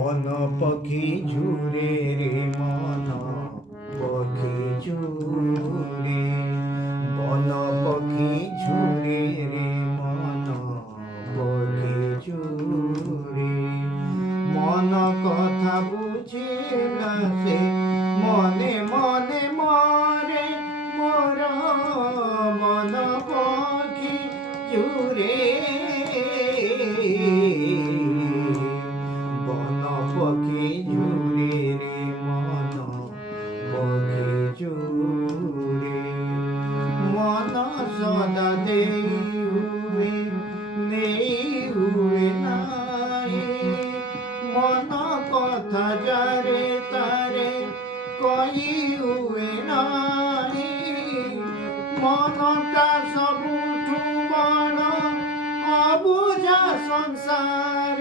মন পক্ষী ঝুরে রে মন পক্ষী ঝুরে, বন পক্ষী ঝুরে রে মন পক্ষী ঝুরে। মন কথা বুঝে না সে মনে মনে মরে মোর মন পক্ষী ঝুরে। বন পক্ষী ঝুরে রে মন পক্ষী ঝুরে। মন সদা দেই হুয়ে নেই হুয়ে নাই, মন কথা যারে তারে কই হুয়ে নাই। মনটা সবুঠু বড় অবুঝা সংসার।